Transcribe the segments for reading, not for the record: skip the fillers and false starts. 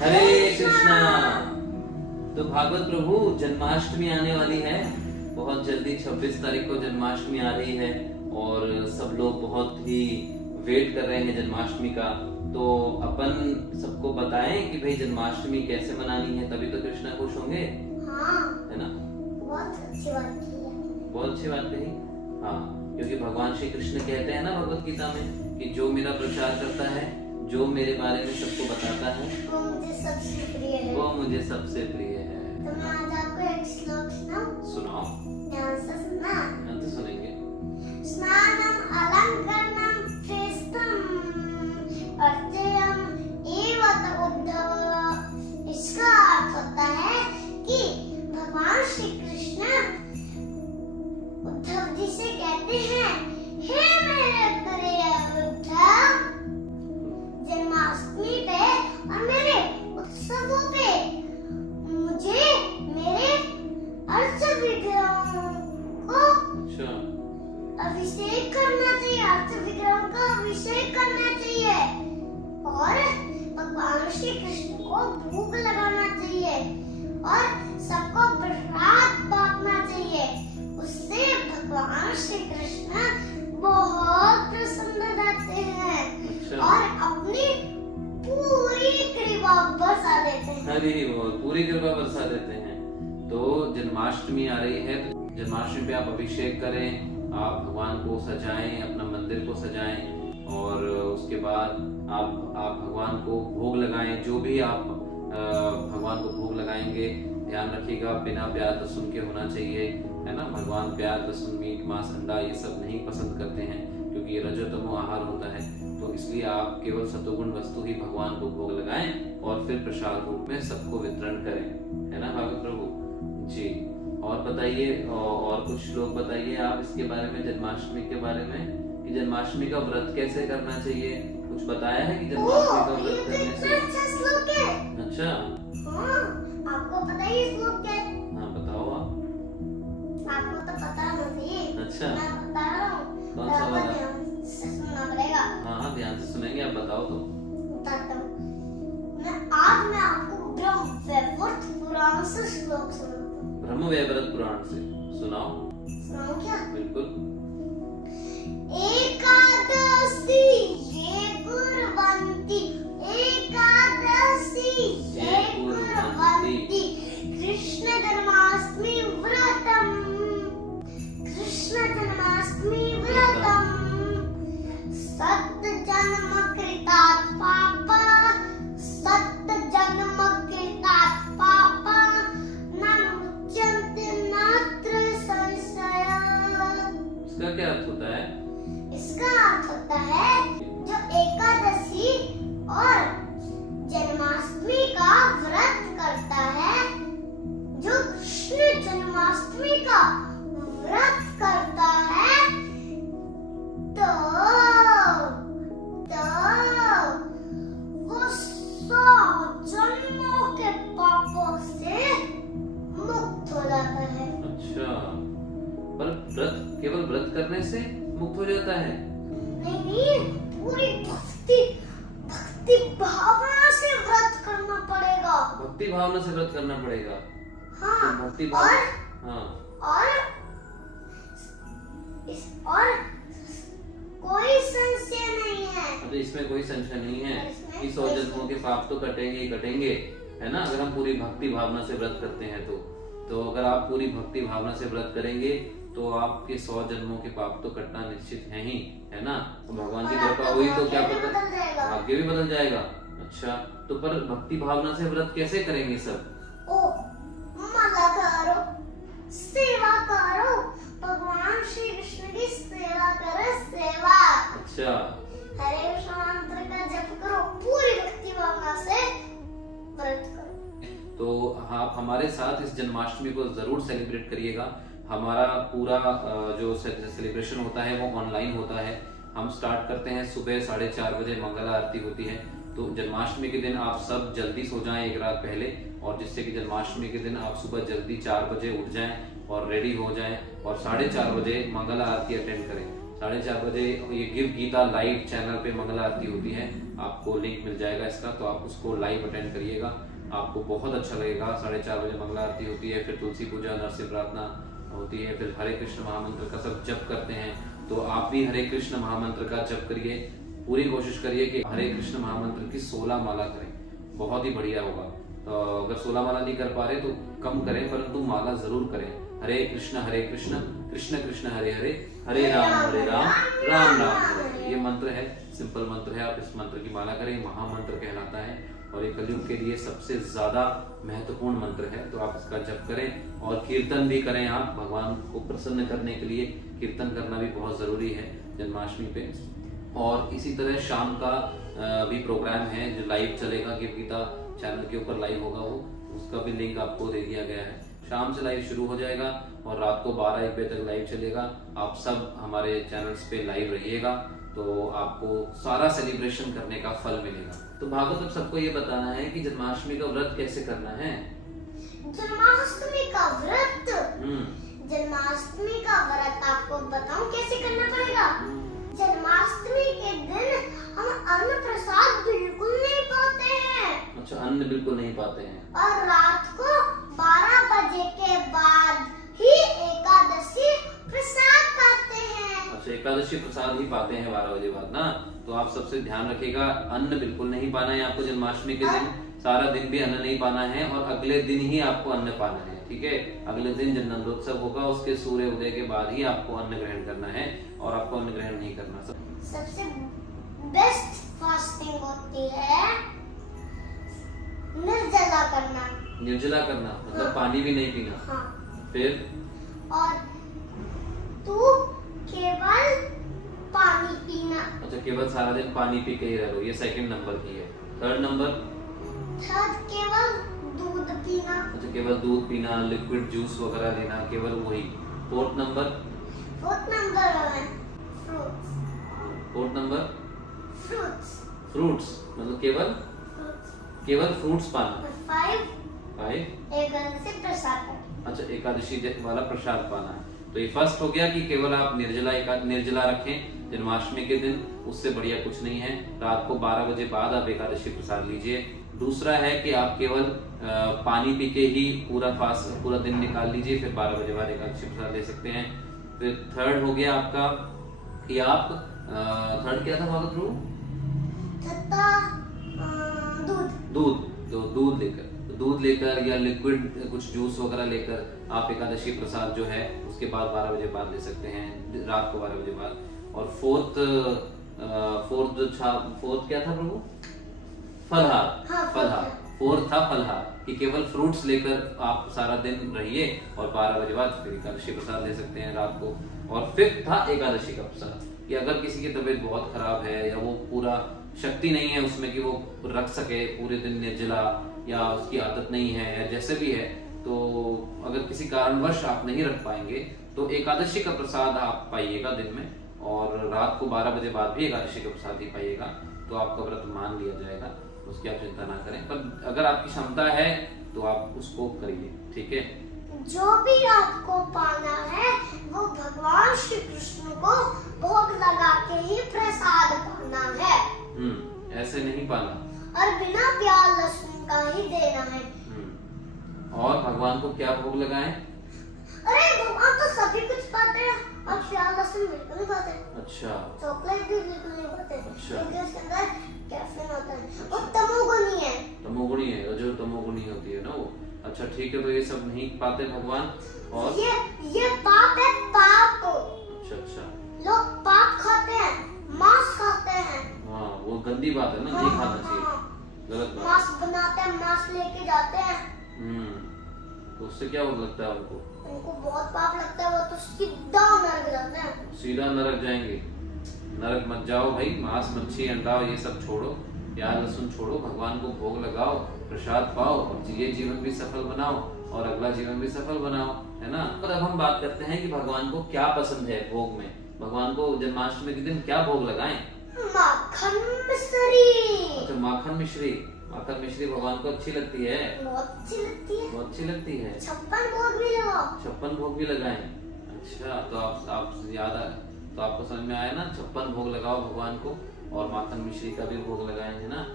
हरे कृष्णा। तो भागवत प्रभु जन्माष्टमी आने वाली है, बहुत जल्दी 26 तारीख को जन्माष्टमी आ रही है और सब लोग बहुत ही वेट कर रहे हैं जन्माष्टमी का। तो अपन सबको बताएं कि भाई जन्माष्टमी कैसे मनानी है, तभी तो कृष्णा खुश होंगे। हाँ, है ना? बहुत अच्छी बात की है। बहुत अच्छी बात कही। हाँ, क्योंकि भगवान श्री कृष्ण कहते हैं ना भगवत गीता में कि जो मेरा प्रचार करता है, जो मेरे बारे में सबको बताता है, वो मुझे सबसे प्रिय है। वो मुझे सबसे प्रिय है। तो मैं आज आपको एक श्लोक सुनाऊं? सुनाओ। ध्यान से सुनना। हाँ, तो सुनेंगे। स्नानम अलंकरणम श्रेष्ठम अर्चयम एव उद्धव। इसका अर्थ होता है कि भगवान श्री कृष्ण उद्धव जी से कहते हैं, हे मेरे प्रिय उद्धव, जन्माष्टमी पे और मेरे उत्सवों पे मुझे मेरे अर्च विग्रहों को अच्छा। अभिषेक करना चाहिए, अर्च विग्रहों का अभिषेक करना चाहिए और भगवान श्री कृष्ण को भोग लगाना चाहिए और सबको प्रसाद बांटना चाहिए। उससे भगवान श्री कृष्ण बहुत प्रसन्न रहते हैं। अच्छा। और अपनी पूरी कृपा बरसा देते हैं। हरी बोल, पूरी कृपा बरसा देते हैं। तो जन्माष्टमी आ रही है, तो जन्माष्टमी पे आप अभिषेक करें, आप भगवान को सजाएं, अपना मंदिर को सजाएं और उसके बाद आप भगवान को भोग लगाएं। जो भी आप भगवान को भोग लगाएंगे, ध्यान रखिएगा बिना प्याज लहसुन के होना चाहिए, है ना। भगवान प्याज लहसुन मीट मांस अंडा ये सब नहीं पसंद करते हैं क्योंकि ये रजोतमो आहार होता है। तो इसलिए आप केवल सतोगुण वस्तु ही भगवान को भोग लगाएं और फिर प्रसाद रूप में सबको वितरण करें, है ना भागवत प्रभु जी। और बताइए, और कुछ श्लोक बताइए आप इसके बारे में, जन्माष्टमी के बारे में, कि जन्माष्टमी का व्रत कैसे करना चाहिए। कुछ बताया है कि जन्माष्टमी का व्रत करने से? अच्छा श्लोक है। अच्छा। हाँ, आपको पता है ये श्लोक क्या है? हाँ, बताओ आप। आपको तो पता नहीं। अच्छा। मैं बता रहा हूँ। कौन सा वाला? ध्यान से सुनना पड़ेगा। हाँ, ध्यान से सुनेंगे, आप बताओ तो। बताता हूँ। आज मैं आपको ब्रह्म वैवर्त पुराण से श्लोक सुनाता हूँ। ब्रह्म वैवर्त पुराण से सुनाओ। सुनाऊँ क्या? बिल्कुल। एकादशी ये कुर्वन्ति, एकादशी ये कुर्वन्ति कृष्ण जन्माष्टमी व्रतम, कृष्ण जन्माष्टमी व्रतम सत जन्म कृतात् पापा, सत जन्म कृतात् पापा न मुच्यन्ते नात्र संशयः। इसका क्या अर्थ होता है? इसका अर्थ होता है जो एकादशी और जन्माष्टमी का व्रत करता है, जो कृष्ण जन्माष्टमी का व्रत करता है, तो वो 100 जन्मों के पापों से मुक्त हो जाता है। अच्छा, पर व्रत केवल व्रत करने से मुक्त हो जाता है? नहीं, पूरी भक्ति भावना से व्रत करना पड़ेगा। भक्ति भावना से व्रत करना पड़ेगा। हाँ, तो भक्ति भाव। हाँ। और कोई संशय नहीं है। तो इसमें कोई संशय नहीं है इसमें कि 100 जन्मों के पाप तो कटेंगे ही कटेंगे, है ना, अगर हम पूरी भक्ति भावना से व्रत करते हैं तो अगर आप पूरी भक्ति भावना से व्रत करेंगे तो आपके 100 जन्मों के पाप तो कटना निश्चित है ही, है ना। तो भगवान की कृपा हुई तो क्या पता भाग्य भी बदल जाएगा। अच्छा, तो पर भक्ति भावना से व्रत कैसे करेंगे सब? ओ माला करो, सेवा करो, भगवान श्री कृष्ण की सेवा करो, सेवा। अच्छा। हरे कृष्ण मंत्र का जप करो, पूरी भक्ति भावना से व्रत करो। तो आप हमारे साथ इस जन्माष्टमी को जरूर सेलिब्रेट करिएगा। हमारा पूरा जो सेलिब्रेशन होता है वो ऑनलाइन होता है। हम स्टार्ट करते हैं सुबह 4:30 बजे, मंगल आरती होती है। तो जन्माष्टमी के दिन आप सब जल्दी सो जाएं एक रात पहले, और जिससे कि जन्माष्टमी के दिन आप सुबह जल्दी 4 बजे उठ जाएं और रेडी हो जाएं और 4:30 बजे मंगल आरती अटेंड करें। 4:30 बजे ये गिव गीता लाइव चैनल पे मंगला आरती होती है, आपको लिंक मिल जाएगा इसका, तो आप उसको लाइव अटेंड करिएगा, आपको बहुत अच्छा लगेगा। 4:30 बजे मंगला आरती होती है, फिर तुलसी पूजा, नरसिंह प्रार्थना होती है, फिर हरे कृष्ण महामंत्र का सब जप करते हैं। तो आप भी हरे कृष्ण महामंत्र का जप करिए, पूरी कोशिश करिए कि हरे कृष्ण महामंत्र की 16 माला करें, बहुत ही बढ़िया होगा। तो अगर 16 माला नहीं कर पा रहे तो कम करें, परंतु माला जरूर करें। हरे कृष्ण कृष्ण कृष्ण हरे हरे, हरे राम राम राम हरे हरे। ये मंत्र है, सिंपल मंत्र है, आप इस मंत्र की माला करें, महामंत्र कहलाता है और ये कलयुग के लिए सबसे ज्यादा महत्वपूर्ण मंत्र है। तो आप इसका जप करें और कीर्तन भी करें। आप भगवान को प्रसन्न करने के लिए कीर्तन करना भी बहुत जरूरी है जन्माष्टमी पे। और इसी तरह शाम का भी प्रोग्राम है जो लाइव चलेगा, गिव गीता चैनल के ऊपर लाइव होगा, वो उसका भी लिंक आपको दे दिया गया है। शाम से लाइव शुरू हो जाएगा और रात को 12-1 बजे तक लाइव चलेगा। आप सब हमारे चैनल्स पे लाइव रहिएगा, तो आपको सारा सेलिब्रेशन करने का फल मिलेगा। तो भागवत अब सबको ये बताना है कि जन्माष्टमी का व्रत कैसे करना है। जन्माष्टमी का व्रत, जन्माष्टमी का व्रत आपको बताऊं कैसे करना पड़ेगा। जन्माष्टमी के दिन हम अन्न प्रसाद बिल्कुल नहीं पाते हैं। अच्छा, अन्न बिल्कुल नहीं पाते हैं। और रात को 12 बजे के बाद ही एकादशी प्रसाद पाते हैं। अच्छा, एकादशी प्रसाद ही पाते हैं 12 बजे बाद ना। तो आप सबसे ध्यान रखिएगा, अन्न बिल्कुल नहीं पाना है आपको जन्माष्टमी के दिन, सारा दिन भी अन्न नहीं पाना है और अगले दिन ही आपको अन्न पाना है, ठीक है। अगले दिन जब नंदोत्सव होगा उसके सूर्य उदय के बाद ही आपको अन्न ग्रहण करना है और आपको अन्न ग्रहण नहीं करना। सबसे बेस्ट फास्टिंग होती है निर्जला करना। निर्जला करना मतलब हाँ। पानी भी नहीं पीना। हाँ। फिर और तू केवल पानी पीना। अच्छा, केवल सारा दिन पानी पी के ही रह लो, ये सेकंड नंबर की है। थर्ड नंबर, थर्ड केवल दूध पीना। अच्छा, केवल दूध पीना, लिक्विड जूस वगैरह लेना, केवल वही। फोर्थ नंबर, फोर्थ नंबर है fruits. Fourth number fruits, fruits मतलब केवल फ्रूट्स पाना। 5 एकादशी प्रसाद करना। अच्छा, एकादशी वाला प्रसाद पाना है। तो ये फर्स्ट हो गया कि केवल आप निर्जला रखें जन्माष्टमी के दिन, उससे बढ़िया कुछ नहीं है। रात को 12 बजे बाद आप एकादशी प्रसाद लीजिए। दूसरा है कि आप केवल पानी पी के ही पूरा दिन निकाल लीजिए, फिर 12 बजे बाद एकादशी प्रसाद ले सकते हैं। फिर थर्ड हो गया आपका कि आप थर्ड क्या था भागवत प्रभु? दूध लेकर या लिक्विड कुछ जूस वगैरह लेकर आप एकादशी प्रसाद जो है उसके बाद 12 बजे बाद ले सकते हैं, रात को 12 बजे बाद। और फोर्थ क्या था प्रभु? फलहार। हाँ, फलहार फोर्थ था फलहार, कि केवल फ्रूट्स लेकर आप सारा दिन रहिए और 12 बजे बाद फिर एकादशी प्रसाद ले सकते हैं रात को। और फिफ्थ था एकादशी का प्रसाद, कि अगर किसी की तबीयत बहुत खराब है या वो पूरा शक्ति नहीं है उसमें कि वो रख सके पूरे दिन निर्जला, या उसकी आदत नहीं है या जैसे भी है, तो अगर किसी कारणवश आप नहीं रख पाएंगे तो एकादशी का प्रसाद आप पाइएगा दिन में, और रात को 12 बजे बाद भी एकादशी का प्रसाद ही पाइएगा, तो आपका व्रत मान लिया जाएगा, उसकी आप चिंता ना करें। पर अगर आपकी क्षमता है तो आप उसको करिए, ठीक है। जो भी आपको पाना है वो भगवान श्री कृष्ण को भोग लगा के ही प्रसाद पाना है। ऐसे नहीं पाना, और बिना प्याज लहसुन का ही देना है। और भगवान को क्या भोग लगाएं? अरे भगवान तो सभी कुछ पाते हैं और प्याज लहसुन बिल्कुल नहीं खाते। अच्छा। चॉकलेट भी बिल्कुल नहीं खाते। अच्छा। क्योंकि उसके अंदर कैफीन होता है। वो तमोगुणी है। तमोगुणी है, जो तमोगुणी होती है ना वो। अच्छा ठीक है, तो ये सब नहीं पाते भगवान। और ये पाप है, पाप। अच्छा। लोग पाप खाते हैं, मांस खाते हैं। हाँ, वो गंदी बात है ना, नहीं खाना चाहिए, गलत बात। मांस बनाते हैं, मांस लेके जाते हैं। तो उससे क्या लगता है उनको? उनको बहुत पाप लगता है, वो तो सीधा नरक जाते हैं। सीधा नरक जाएंगे? नरक मत जाओ भाई, मांस मच्छी अंडा ये सब छोड़ो, प्याज लहसुन छोड़ो, भगवान को भोग लगाओ, प्रसाद पाओ और ये जीवन भी सफल बनाओ और अगला जीवन भी सफल बनाओ, है ना। पर अब हम बात करते हैं कि भगवान को क्या पसंद है भोग में। भगवान को जन्माष्टमी के दिन क्या भोग लगाएं? माखन मिश्री। अच्छा, माखन मिश्री। माखन मिश्री भगवान को अच्छी लगती है? बहुत अच्छी लगती है। बहुत अच्छी लगती है। 56 भोग भी लगाओ। 56 भोग भी लगाएं। अच्छा, तो आप तो आपको समझ में आया ना, 56 भोग लगाओ भगवान को, और माखन मिश्री का भी भोग लगाए है ना।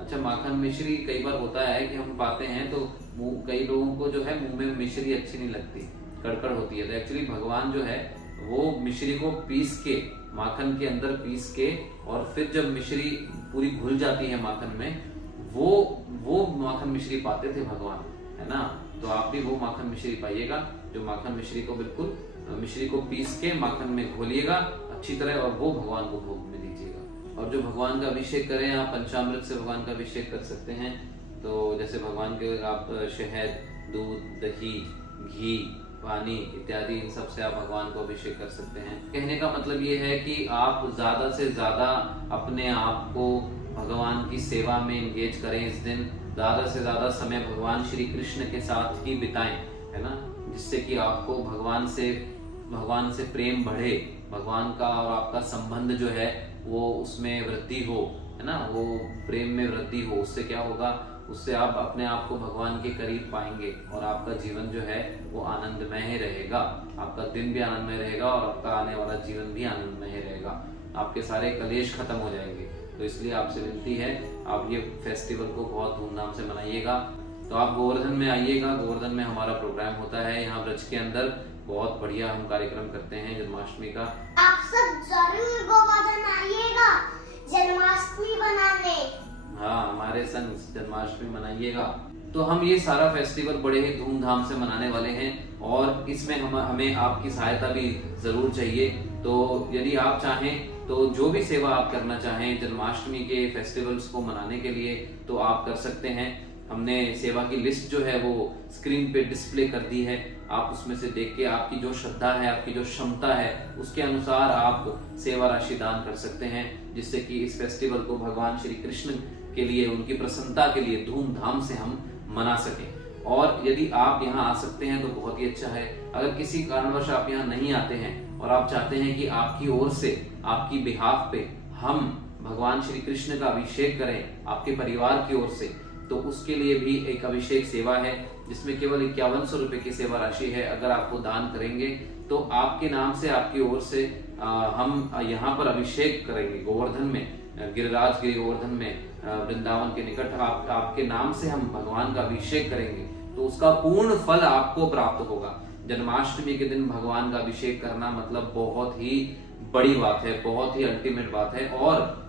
अच्छा, माखन मिश्री कई बार होता है कि हम पाते हैं तो कई लोगों को जो है मुंह में मिश्री अच्छी नहीं लगती, कड़कड़ होती है, तो एक्चुअली भगवान जो है वो मिश्री को पीस के, माखन के अंदर पीस के, और फिर जब मिश्री पूरी घुल जाती है माखन में, वो माखन मिश्री पाते थे भगवान, है ना। तो आप भी वो माखन मिश्री पाइएगा, जो माखन मिश्री को बिल्कुल मिश्री को पीस के माखन में घोलिएगा अच्छी तरह, और वो भगवान को भोग में दीजिएगा। और जो भगवान का अभिषेक करें, आप पंचामृत से भगवान का अभिषेक कर सकते हैं। तो जैसे भगवान के आप शहद, दूध, दही, घी, पानी इत्यादि, इन सब से आप भगवान को अभिषेक कर सकते हैं। कहने का मतलब ये है कि आप ज्यादा से ज्यादा अपने आप को भगवान की सेवा में एंगेज करें। इस दिन ज्यादा से ज्यादा समय भगवान श्री कृष्ण के साथ ही बिताएं, है ना, जिससे कि आपको भगवान से प्रेम बढ़े, भगवान का और आपका संबंध जो है वो उसमें वृद्धि हो, है ना, वो प्रेम में वृद्धि हो। उससे क्या होगा, उससे आप अपने आप को भगवान के करीब पाएंगे, और आपका जीवन जो है वो आनंदमय ही रहेगा, आपका दिन भी आनंदमय रहेगा, और आपका आने वाला जीवन भी आनंदमय ही रहेगा। आपके सारे कलेश खत्म हो जाएंगे। तो इसलिए आपसे विनती है, आप ये फेस्टिवल को बहुत धूमधाम से मनाइएगा। तो आप गोवर्धन में आइएगा, गोवर्धन में हमारा प्रोग्राम होता है यहाँ ब्रज के अंदर, बहुत बढ़िया हम कार्यक्रम करते हैं जन्माष्टमी का। आप सब जरूर गोवर्धन आइएगा जन्माष्टमी मनाने। हाँ, हमारे संग जन्माष्टमी मनाइएगा। तो हम ये सारा फेस्टिवल बड़े ही धूमधाम से मनाने वाले हैं, और इसमें हमें आपकी सहायता भी जरूर चाहिए। तो यदि आप चाहें तो जो भी सेवा आप करना चाहें जन्माष्टमी के फेस्टिवल्स को मनाने के लिए, तो आप कर सकते हैं। हमने सेवा की लिस्ट जो है वो स्क्रीन पे डिस्प्ले कर दी है, आप उसमें से देख के आपकी जो श्रद्धा है, आपकी जो क्षमता है, उसके अनुसार आप सेवा राशि दान कर सकते हैं, जिससे कि इस फेस्टिवल को भगवान श्री कृष्ण के लिए, उनकी प्रसन्नता के लिए धूमधाम से हम मना सकें। और यदि आप यहाँ आ सकते हैं तो बहुत ही अच्छा है। अगर किसी कारणवश आप यहाँ नहीं आते हैं और आप चाहते हैं कि आपकी ओर से, आपकी बिहाफ पे हम भगवान श्री कृष्ण का अभिषेक करें आपके परिवार की ओर से, तो उसके लिए भी एक अभिषेक सेवा है, जिसमें केवल 5100 रुपए की सेवा राशि है। अगर आपको दान करेंगे तो आपके नाम से, आपकी ओर से हम यहाँ पर अभिषेक करेंगे गोवर्धन में, गिरिराज गिरि गोवर्धन में, वृंदावन के निकट आपके नाम से हम भगवान का अभिषेक करेंगे, तो उसका पूर्ण फल आपको प्राप्त होगा। जन्माष्टमी के दिन भगवान का अभिषेक करना मतलब बहुत ही बड़ी बात है, बहुत ही अल्टीमेट बात है। और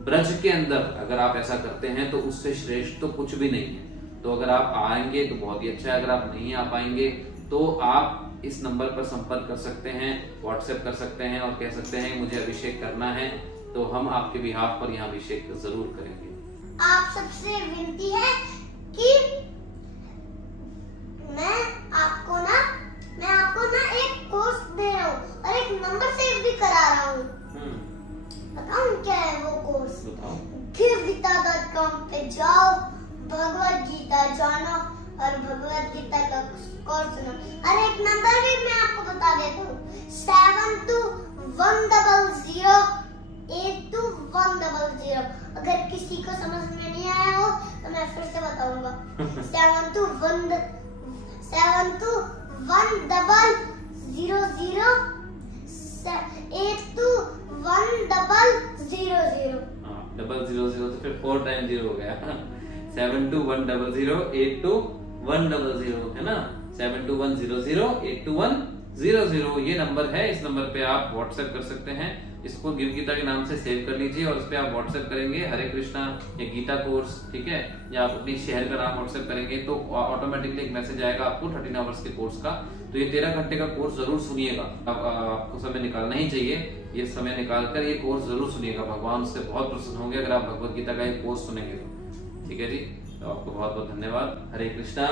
ब्रज के अंदर अगर आप ऐसा करते हैं तो उससे श्रेष्ठ तो कुछ भी नहीं है। तो अगर आप आएंगे तो बहुत ही अच्छा है, अगर आप नहीं आ पाएंगे तो आप इस नंबर पर संपर्क कर सकते हैं, व्हाट्सएप कर सकते हैं और कह सकते हैं मुझे अभिषेक करना है, तो हम आपके बिहाफ पर यहाँ अभिषेक जरूर करेंगे। आप सबसे विनती है कि मैं आपको ना एक कोर्स दे रहा हूँ और एक नंबर सेव भी करा रहा हूँ। बताऊँ क्या है वो कोर्स? givegita.com पे जाओ, भगवत गीता जानो और भगवत गीता का कोर्स सुनो। और एक नंबर भी मैं आपको बता देता हूँ, 7210082100। अगर किसी को समझ में नहीं आया हो तो मैं फिर से बताऊंगा, 7210082100। डबल 0 0 तो फिर 4 टाइम 0 हो गया 7210082100 है ना, 7210082100 ये नंबर है। इस नंबर पे आप व्हाट्सएप कर सकते हैं, इसको गिव गीता के नाम से सेव कर लीजिए और इस पे आप व्हाट्सएप करेंगे हरे कृष्णा या गीता कोर्स, ठीक है, या आप अपनी शहर का नाम व्हाट्सएप करेंगे तो ऑटोमेटिकली एक मैसेज आएगा आपको 13 आवर्स के कोर्स का। तो ये 13 घंटे का कोर्स जरूर सुनिएगा, आपको समय निकालना ही चाहिए, ये समय निकालकर ये कोर्स जरूर सुनिएगा, भगवान उससे बहुत प्रसन्न होंगे अगर आप भगवत गीता का ये कोर्स सुनेंगे तो। ठीक है जी, तो आपको बहुत बहुत धन्यवाद। हरे कृष्णा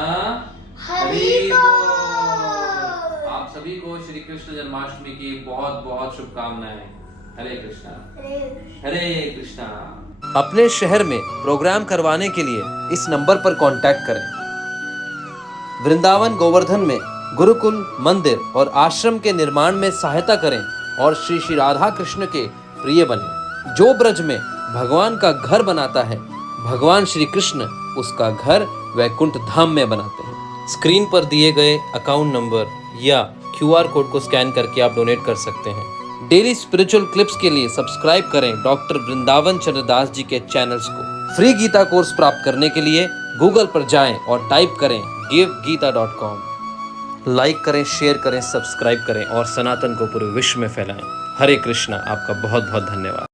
हरि बोल। आप सभी को श्री कृष्ण जन्माष्टमी की बहुत बहुत शुभकामनाएं। हरे कृष्णा हरे कृष्णा। अपने शहर में प्रोग्राम करवाने के लिए इस नंबर पर कांटेक्ट करें। वृंदावन गोवर्धन में गुरुकुल, मंदिर और आश्रम के निर्माण में सहायता करें और श्री श्री राधा कृष्ण के प्रिय बने। जो ब्रज में भगवान का घर बनाता है, भगवान श्री कृष्ण उसका घर वैकुंठ धाम में बनाते हैं। स्क्रीन पर दिए गए अकाउंट नंबर या QR कोड को स्कैन करके आप डोनेट कर सकते हैं। डेली स्पिरिचुअल क्लिप्स के लिए सब्सक्राइब करें डॉक्टर वृंदावन चंद्रदास जी के चैनल्स को। फ्री गीता कोर्स प्राप्त करने के लिए गूगल पर जाएं और टाइप करें givegita.com। लाइक करें, शेयर करें, सब्सक्राइब करें और सनातन को पूरे विश्व में फैलाएं। हरे कृष्णा। आपका बहुत बहुत धन्यवाद।